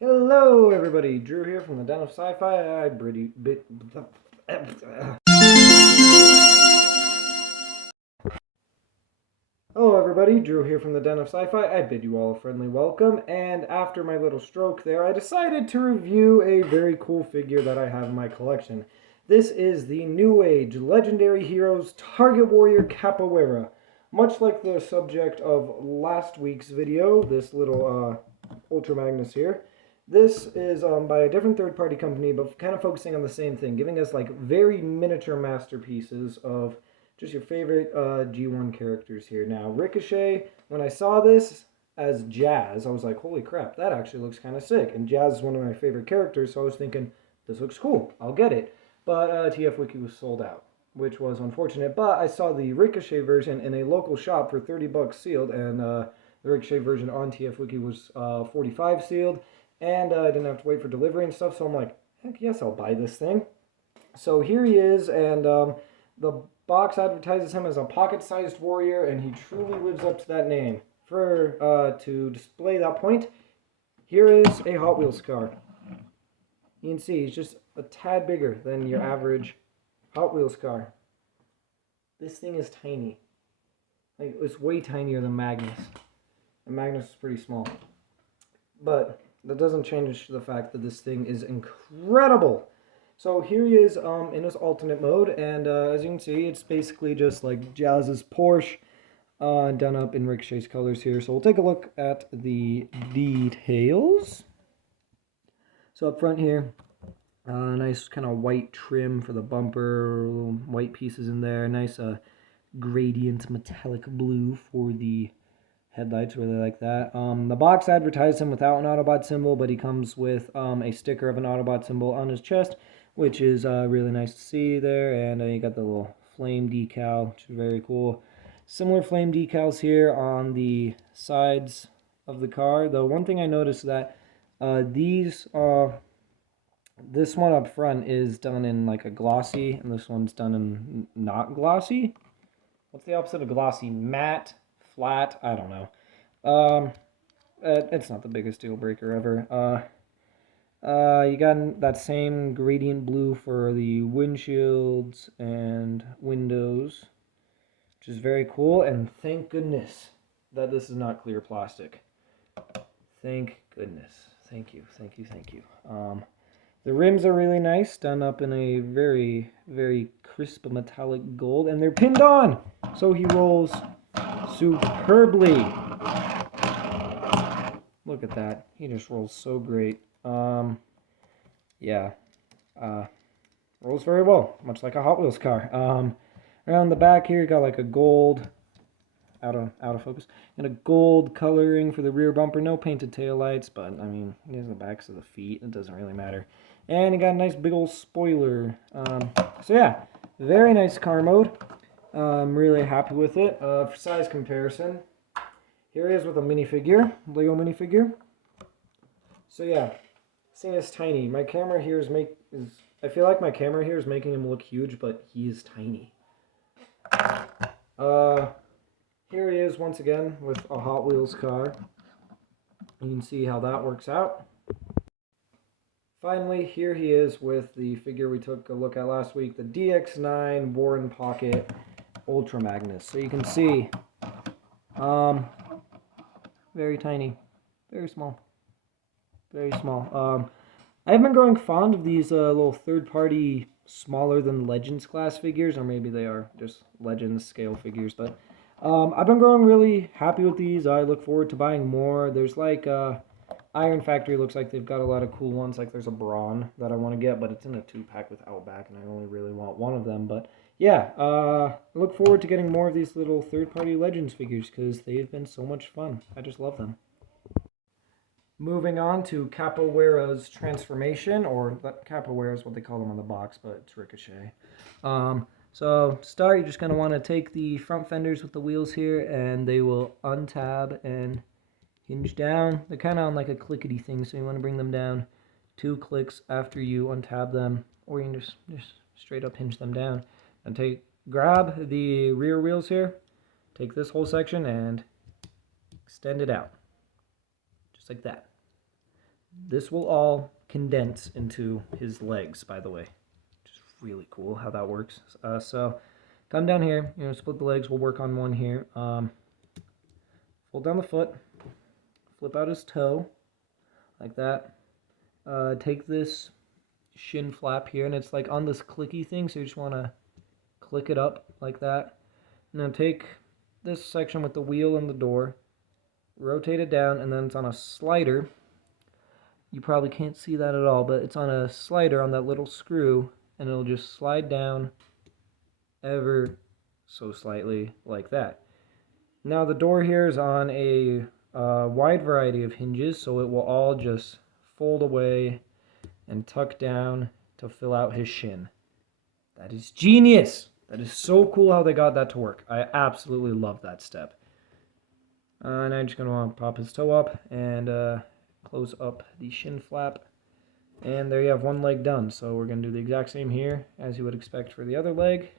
Hello, everybody. Drew here from the Den of Sci-Fi. I pretty bit. Hello, everybody. Drew here from the Den of Sci-Fi. I bid you all a friendly welcome. And after my little stroke there, I decided to review a very cool figure that I have in my collection. This is the New Age Legendary Heroes Target Warrior Capoeira. Much like the subject of last week's video, this little Ultra Magnus here. This is by a different third-party company, but kind of focusing on the same thing, giving us like very miniature masterpieces of just your favorite G1 characters here. Now, Ricochet, when I saw this as Jazz, I was like, holy crap, that actually looks kind of sick. And Jazz is one of my favorite characters, so I was thinking, this looks cool, I'll get it. But TF Wiki was sold out, which was unfortunate. But I saw the Ricochet version in a local shop for 30 bucks sealed, and the Ricochet version on TF Wiki was 45 sealed. And I didn't have to wait for delivery and stuff, so I'm like, heck yes, I'll buy this thing. So here he is, and the box advertises him as a pocket-sized warrior, and he truly lives up to that name. To display that point, here is a Hot Wheels car. You can see he's just a tad bigger than your average Hot Wheels car. This thing is tiny. Like, it's way tinier than Magnus. And Magnus is pretty small. But that doesn't change the fact that this thing is incredible. So here he is in his alternate mode, and as you can see, it's basically just like Jazz's Porsche done up in Ricochet's colors here. So we'll take a look at the details. So up front here, nice kind of white trim for the bumper, little white pieces in there, nice gradient metallic blue for the headlights, really like that. The box advertised him without an Autobot symbol, but he comes with a sticker of an Autobot symbol on his chest, which is really nice to see there. And you got the little flame decal, which is very cool. Similar flame decals here on the sides of the car. The one thing I noticed that this one up front is done in like a glossy, and this one's done in not glossy. What's the opposite of glossy? Matte. Flat, I don't know. It's not the biggest deal breaker ever. You got that same gradient blue for the windshields and windows, which is very cool. And thank goodness that this is not clear plastic. Thank goodness. Thank you. The rims are really nice, done up in a very, very crisp metallic gold, and they're pinned on, so he rolls superbly. Look at that. He just rolls so great. Yeah. Rolls very well, much like a Hot Wheels car. Around the back here, you got like a gold, out of focus, and a gold coloring for the rear bumper. No painted taillights, but I mean, these are the backs of the feet. It doesn't really matter. And you got a nice big old spoiler. So yeah, very nice car mode. I'm really happy with it. For size comparison, here he is with a minifigure, Lego minifigure. So yeah, this thing is tiny. My camera here I feel like my camera here is making him look huge, but he is tiny. Here he is once again with a Hot Wheels car. You can see how that works out. Finally, here he is with the figure we took a look at last week, the DX9 Warren Pocket Ultra Magnus. So you can see, very tiny, very small, very small. I've been growing fond of these little third-party, smaller than Legends class figures, or maybe they are just Legends scale figures, but I've been growing really happy with these. I look forward to buying more. There's like Iron Factory looks like they've got a lot of cool ones. Like there's a Brawn that I want to get, but it's in a 2-pack with Outback, and I only really want one of them. But yeah, I look forward to getting more of these little third-party Legends figures because they've been so much fun. I just love them. Moving on to Capoeira's transformation, or Capoeira is what they call them on the box, but it's Ricochet. So to start, you're just going to want to take the front fenders with the wheels here, and they will untab and hinge down. They're kind of on like a clickety thing, so you want to bring them down 2 clicks after you untab them, or you can just straight up hinge them down. And grab the rear wheels here, take this whole section and extend it out, just like that. This will all condense into his legs, by the way. Just really cool how that works. So come down here, split the legs. We'll work on one here. Fold down the foot, flip out his toe, like that. Take this shin flap here, and it's like on this clicky thing, so you just want to click it up like that. Now take this section with the wheel and the door, rotate it down, and then it's on a slider. You probably can't see that at all, but it's on a slider on that little screw, and it'll just slide down ever so slightly like that. Now the door here is on a wide variety of hinges, so it will all just fold away and tuck down to fill out his shin. That is genius! That is so cool how they got that to work. I absolutely love that step. And I'm just going to want to pop his toe up and close up the shin flap. And there you have one leg done. So we're going to do the exact same here as you would expect for the other leg.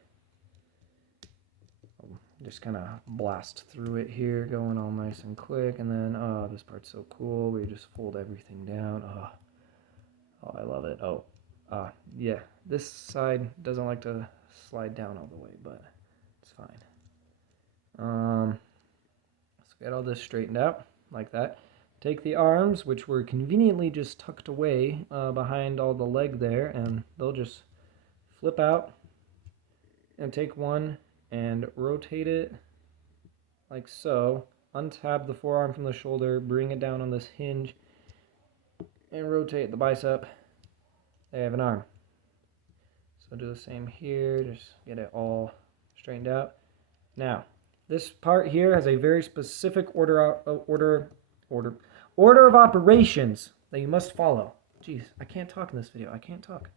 Just kind of blast through it here, going all nice and quick. And then, this part's so cool. We just fold everything down. Oh, I love it. Yeah, this side doesn't like to slide down all the way, but it's fine. Let's get all this straightened out like that. Take the arms, which were conveniently just tucked away behind all the leg there, and they'll just flip out. And take one and rotate it like so. Untab the forearm from the shoulder, bring it down on this hinge, and rotate the bicep. They have an arm. So do the same here, just get it all straightened out. Now, this part here has a very specific order of operations that you must follow. Jeez, I can't talk in this video. I can't talk.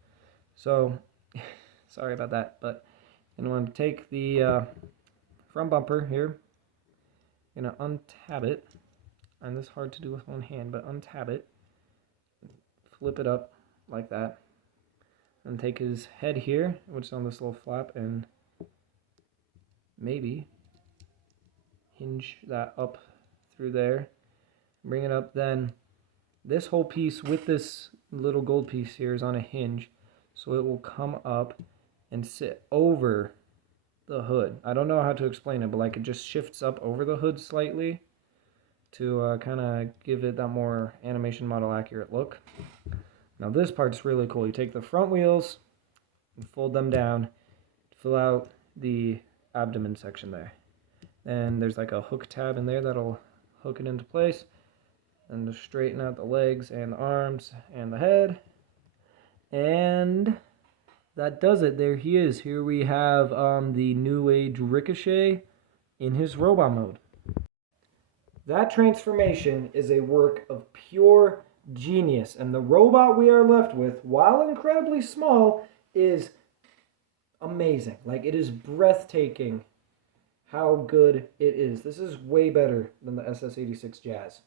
So, sorry about that, but I'm going to take the front bumper here. I'm going to untab it. And this is hard to do with one hand, but untab it. Flip it up like that. And take his head here, which is on this little flap, and maybe hinge that up through there. Bring it up. Then this whole piece with this little gold piece here is on a hinge, so it will come up and sit over the hood. I don't know how to explain it, but like it just shifts up over the hood slightly to kind of give it that more animation model accurate look. Now this part's really cool. You take the front wheels and fold them down to fill out the abdomen section there. And there's like a hook tab in there that'll hook it into place. And to straighten out the legs and the arms and the head. And that does it. There he is. Here we have the New Age Ricochet in his robot mode. That transformation is a work of pure genius, and the robot we are left with, while incredibly small, is amazing. Like, it is breathtaking how good it is. This is way better than the SS86 Jazz.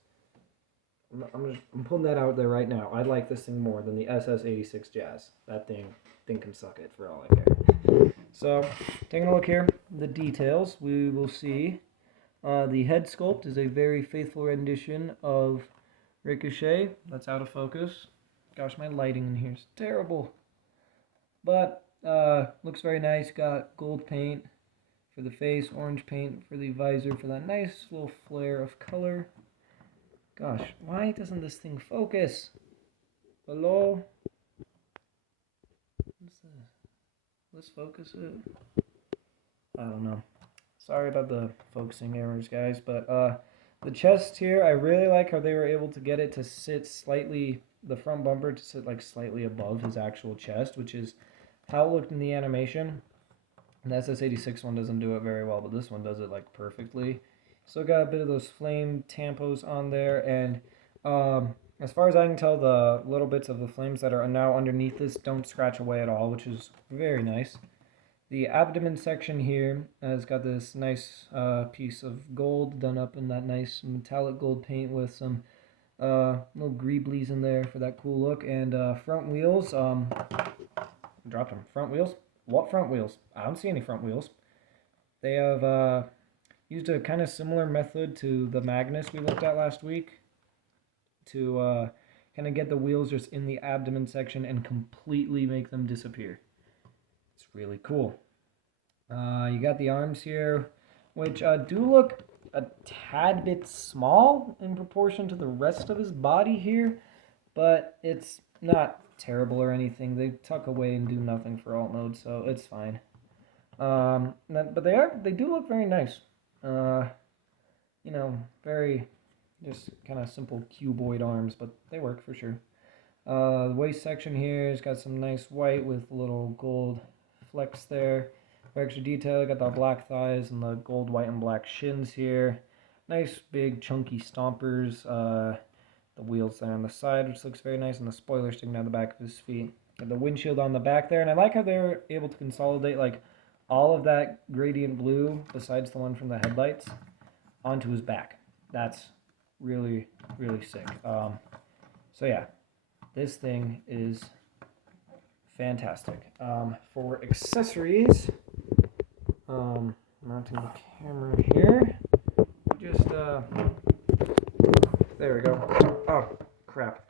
I'm putting that out there right now. I like this thing more than the SS86 Jazz. That thing can suck it for all I care. So, taking a look here, the details, we will see the head sculpt is a very faithful rendition of Ricochet. That's out of focus. Gosh, my lighting in here is terrible. But looks very nice. Got gold paint for the face, orange paint for the visor for that nice little flare of color. Gosh, why doesn't this thing focus? Hello? What's this? Let's focus it. I don't know. Sorry about the focusing errors, guys, but the chest here, I really like how they were able to get it to sit slightly, the front bumper to sit like slightly above his actual chest, which is how it looked in the animation. And the SS86 one doesn't do it very well, but this one does it like perfectly. Still got a bit of those flame tampos on there, and as far as I can tell, the little bits of the flames that are now underneath this don't scratch away at all, which is very nice. The abdomen section here has got this nice piece of gold done up in that nice metallic gold paint with some little greeblies in there for that cool look. And front wheels, dropped them. Front wheels? What front wheels? I don't see any front wheels. They have used a kind of similar method to the Magnus we looked at last week to kind of get the wheels just in the abdomen section and completely make them disappear. It's really cool. You got the arms here, which do look a tad bit small in proportion to the rest of his body here, but it's not terrible or anything. They tuck away and do nothing for alt mode, so it's fine. But they do look very nice. You know, very just kind of simple cuboid arms, but they work for sure. The waist section here has got some nice white with a little gold flecks there. For extra detail, got the black thighs and the gold, white, and black shins here. Nice big chunky stompers. The wheels there on the side, which looks very nice, and the spoiler sticking out the back of his feet. Got the windshield on the back there, and I like how they're able to consolidate like all of that gradient blue, besides the one from the headlights, onto his back. That's really, really sick. So yeah, this thing is fantastic. For accessories, mounting the camera here, just there we go. Oh, crap.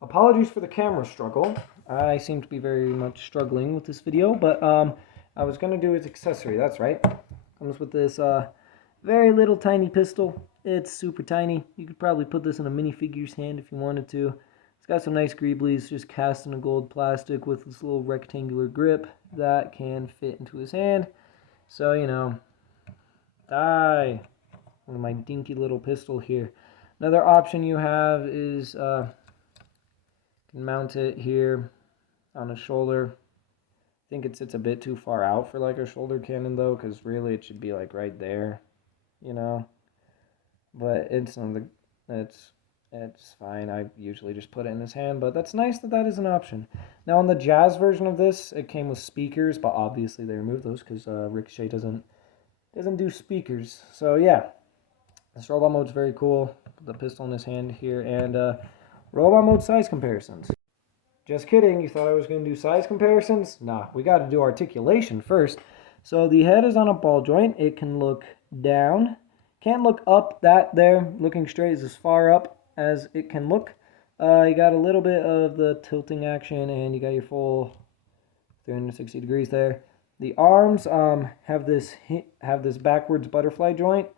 Apologies for the camera struggle. I seem to be very much struggling with this video, but I was going to do its accessory. That's right. Comes with this very little tiny pistol. It's super tiny. You could probably put this in a minifigure's hand if you wanted to. It's got some nice greeblies, just cast in a gold plastic with this little rectangular grip that can fit into his hand. So, you know, die. One of my dinky little pistol here. Another option you have is you can mount it here on a shoulder. I think it sits a bit too far out for like a shoulder cannon though, because really it should be like right there, you know. But it's fine. I usually just put it in his hand, but that's nice that is an option. Now on the Jazz version of this, it came with speakers, but obviously they removed those because Ricochet doesn't do speakers. So yeah, this robot mode's very cool. Put the pistol in his hand here, and robot mode size comparisons. Just kidding, you thought I was going to do size comparisons? Nah, we got to do articulation first. So the head is on a ball joint. It can look down. Can't look up. That there, looking straight, is as far up as it can look. You got a little bit of the tilting action, and you got your full 360 degrees there. The arms have this backwards butterfly joint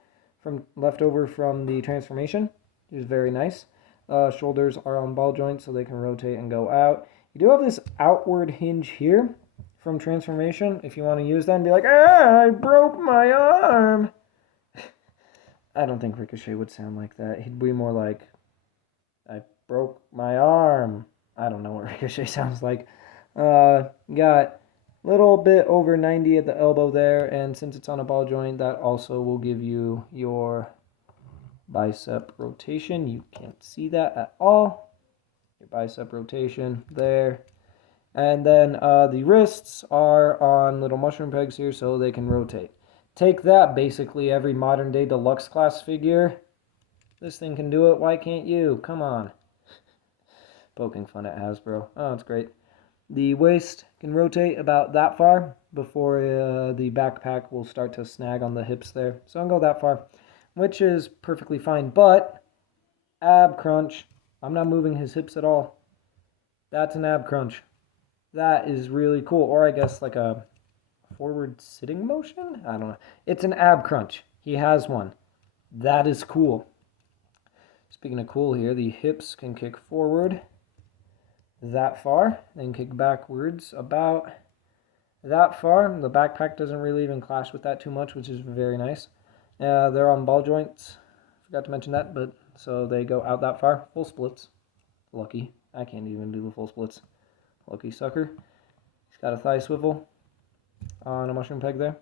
from left over from the transformation, which is very nice. Shoulders are on ball joints, so they can rotate and go out. You do have this outward hinge here from transformation. If you want to use that and be like, ah, I broke my arm. I don't think Ricochet would sound like that. He'd be more like, I broke my arm. I don't know what Ricochet sounds like. Got a little bit over 90 at the elbow there, and since it's on a ball joint, that also will give you your bicep rotation. You can't see that at all. Your bicep rotation there. And then the wrists are on little mushroom pegs here so they can rotate. Take that, basically every modern day deluxe class figure. This thing can do it, why can't you? Come on. Poking fun at Hasbro. Oh, it's great. The waist can rotate about that far before the backpack will start to snag on the hips there. So I'll go that far, which is perfectly fine. But ab crunch, I'm not moving his hips at all. That's an ab crunch. That is really cool. Or I guess like a forward sitting motion? I don't know. It's an ab crunch. He has one. That is cool. Speaking of cool here, the hips can kick forward that far, then kick backwards about that far. The backpack doesn't really even clash with that too much, which is very nice. They're on ball joints. Forgot to mention that, but so they go out that far. Full splits. Lucky. I can't even do the full splits. Lucky sucker. He's got a thigh swivel on a mushroom peg there.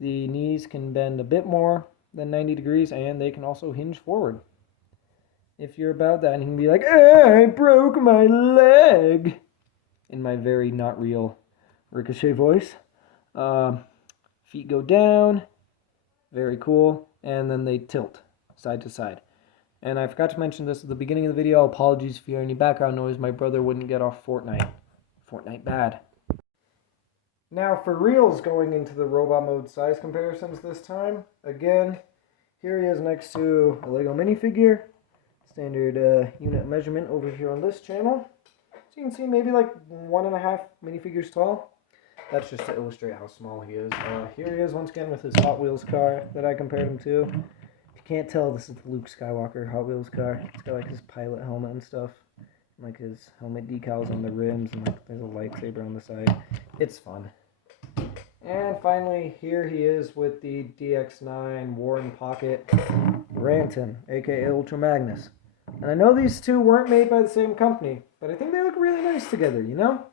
The knees can bend a bit more than 90 degrees, and they can also hinge forward. If you're about that, and he can be like, I broke my leg, in my very not real Ricochet voice. Feet go down, very cool, and then they tilt side to side. And I forgot to mention this at the beginning of the video. Apologies if you hear any background noise. My brother wouldn't get off Fortnite. Fortnite bad. Now for reals, going into the robot mode size comparisons this time. Again, here he is next to a Lego minifigure. standard unit measurement over here on this channel. So you can see maybe like 1.5 minifigures tall. That's just to illustrate how small he is. Here he is once again with his Hot Wheels car that I compared him to. If you can't tell, this is the Luke Skywalker Hot Wheels car. It's got like his pilot helmet and stuff. And, like his helmet decals on the rims, and like there's a lightsaber on the side. It's fun. And finally, here he is with the DX9 Warren Pocket Ranton, aka Ultra Magnus. And I know these two weren't made by the same company, but I think they look really nice together, you know?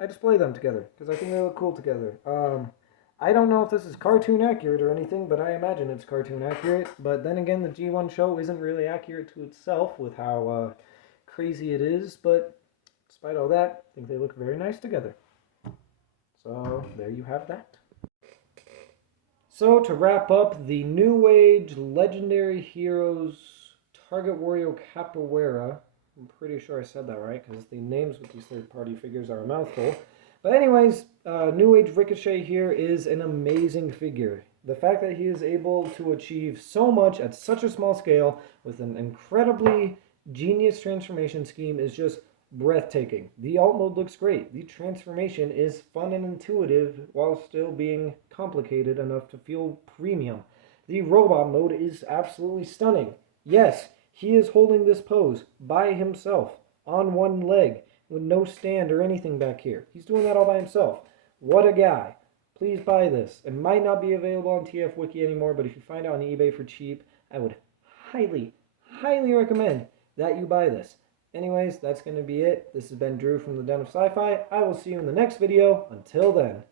I display them together because I think they look cool together. I don't know if this is cartoon accurate or anything, but I imagine it's cartoon accurate. But then again, the G1 show isn't really accurate to itself with how crazy it is. But despite all that, I think they look very nice together. So there you have that. So to wrap up, the New Age Legendary Heroes Target Wario Capoeira. I'm pretty sure I said that right, because the names with these third-party figures are a mouthful. But anyways, New Age Ricochet here is an amazing figure. The fact that he is able to achieve so much at such a small scale with an incredibly genius transformation scheme is just breathtaking. The alt mode looks great. The transformation is fun and intuitive while still being complicated enough to feel premium. The robot mode is absolutely stunning. Yes, he is holding this pose by himself, on one leg, with no stand or anything back here. He's doing that all by himself. What a guy. Please buy this. It might not be available on TF Wiki anymore, but if you find it on eBay for cheap, I would highly, highly recommend that you buy this. Anyways, that's going to be it. This has been Drew from the Den of Sci-Fi. I will see you in the next video. Until then.